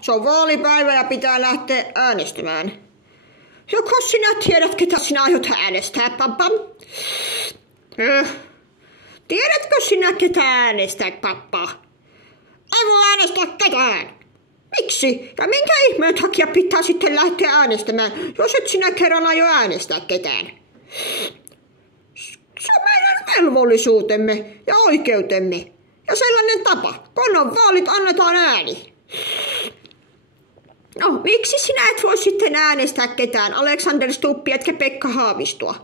se on vaalipäivä ja pitää lähteä äänestämään. Joko sinä tiedät, ketä sinä aiot äänestää, pappa? Tiedätkö sinä, ketä äänestää, pappa? Ei voi äänestää ketään. Miksi? Ja minkä ihmeen takia pitää sitten lähteä äänestämään, jos et sinä kerran aio äänestää ketään? Se on meidän velvollisuutemme ja oikeutemme. Ja sellainen tapa, kun on vaalit, annetaan ääni. No, miksi sinä et voi sitten äänestää ketään, Alexander Stubb etkä Pekka Haavistoa?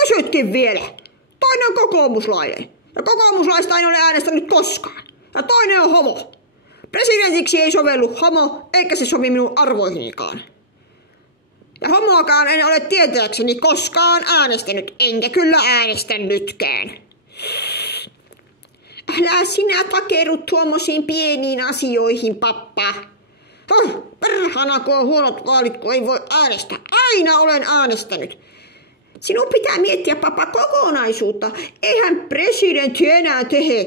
Kysytkin vielä. Toinen on kokoomuslainen. Ja kokoomuslaista en ole äänestänyt koskaan. Ja toinen on homo. Presidentiksi ei sovellu homo, eikä se sovi minun arvoihinikaan. Ja homoakaan en ole tietääkseni koskaan äänestänyt, enkä kyllä äänestänytkään. Älä sinä takeru tuommoisiin pieniin asioihin, pappa. Perhana, kun on huonot vaalit, kun ei voi äänestää. Aina olen äänestänyt. Sinun pitää miettiä, pappa, kokonaisuutta. Eihän presidentti enää tehe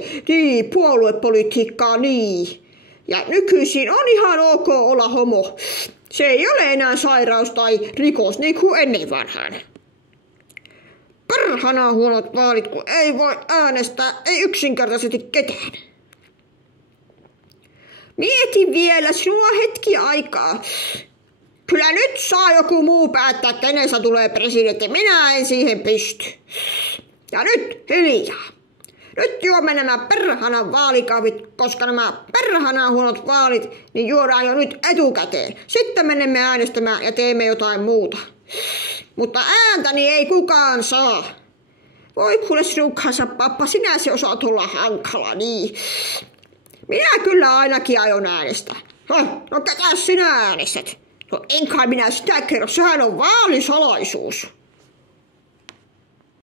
puoluepolitiikkaa niin. Ja nykyisin on ihan ok olla homo. Se ei ole enää sairaus tai rikos niin kuin ennen vanhaan. Perhana huonot vaalit, kun ei voi äänestää, ei yksinkertaisesti ketään. Mieti vielä sinua hetki aikaa. Kyllä nyt saa joku muu päättää, kenestä tulee presidentti. Minä en siihen pysty. Ja nyt hiljaa. Nyt juomme nämä perhanan vaalikahvit, koska nämä perhanan huonot vaalit niin juodaan jo nyt etukäteen. Sitten menemme äänestämään ja teemme jotain muuta. Mutta ääntäni ei kukaan saa. Voi kuule sinun kanssa, pappa, sinä se osaat olla hankala, niin. Minä kyllä ainakin aion äänestää. No ketä sinä äänestät? No enkä minä sitä kerro, sehän on vaalisalaisuus.